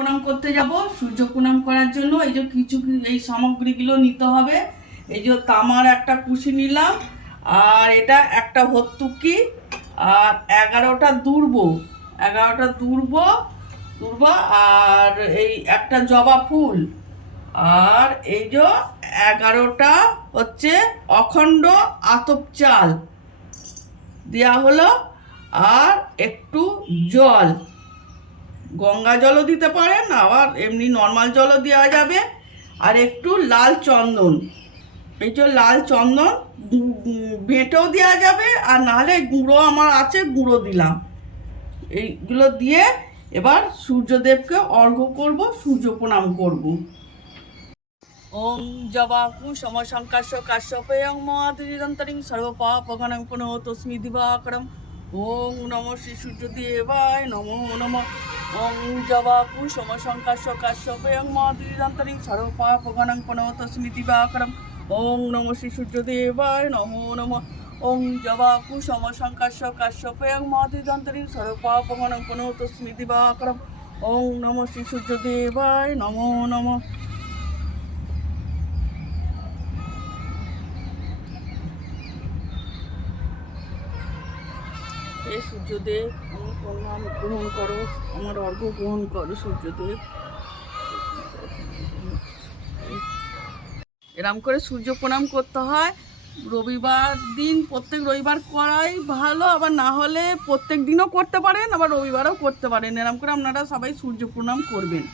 প্রণাম করতে যাব, সূর্য প্রণাম করার জন্য এই যে কিছু এই সামগ্রীগুলো নিতে হবে। এই যে তামার একটা কুশি নিলাম, আর এটা একটা ভর্তুকি, আর এগারোটা দুর্ব এগারোটা দুর্ব দুর্ব, আর এই একটা জবা ফুল, আর এই যে এগারোটা হচ্ছে অখণ্ড আতপ চাল দেওয়া হলো, আর একটু জল। গঙ্গা জলও দিতে পারেন আবার এমনি নর্মাল জলও দেওয়া যাবে। আর একটু লাল চন্দন। এই যে লাল চন্দন গু- দেওয়া যাবে, আর নাহলে গুঁড়ো আমার আছে, গুঁড়ো দিলাম। এইগুলো দিয়ে এবার সূর্যদেবকে অর্ঘ্য করব, সূর্য প্রণাম করব। ওম জবাকু সমশঙ্কাশ্য কাশ্যপেয়ং মহাদিদন্তরিং সর্বপাপগণং পুনঃ তস্মি দিবাকরম। ওম নম শ্রী সূর্যদেবায় নমো নম। ওম জবাকু সমশঙ্কাশ্য কাশ্যপেয়ং মহাদিদন্তরিং সর্বপাপগণং পুনঃ তস্মি দিবাকরম ওম নম শ্রী সূর্যদেবায় নমো নম ওং জবাকু সমশঙ্কাশ্য কাশ্যপয়ং মহাদিদন্তরিং সর্বপাপগণং পুনঃ স্মৃতি বাকরম ওং নম শ্রী সূর্যদেবায় নমো নম হে সূর্যদেব আমি প্রণাম গ্রহণ করো, আমার অর্ঘ্য গ্রহণ করো সূর্যদেব এরম করে সূর্য প্রণাম করতে হয়। রবিবার দিন প্রত্যেক রবিবার করাই ভালো, আবার না হলে প্রত্যেক দিনও করতে পারেন, আবার রবিবারও করতে পারেন। এরম করে আপনারা সবাই সূর্য প্রণাম করবেন।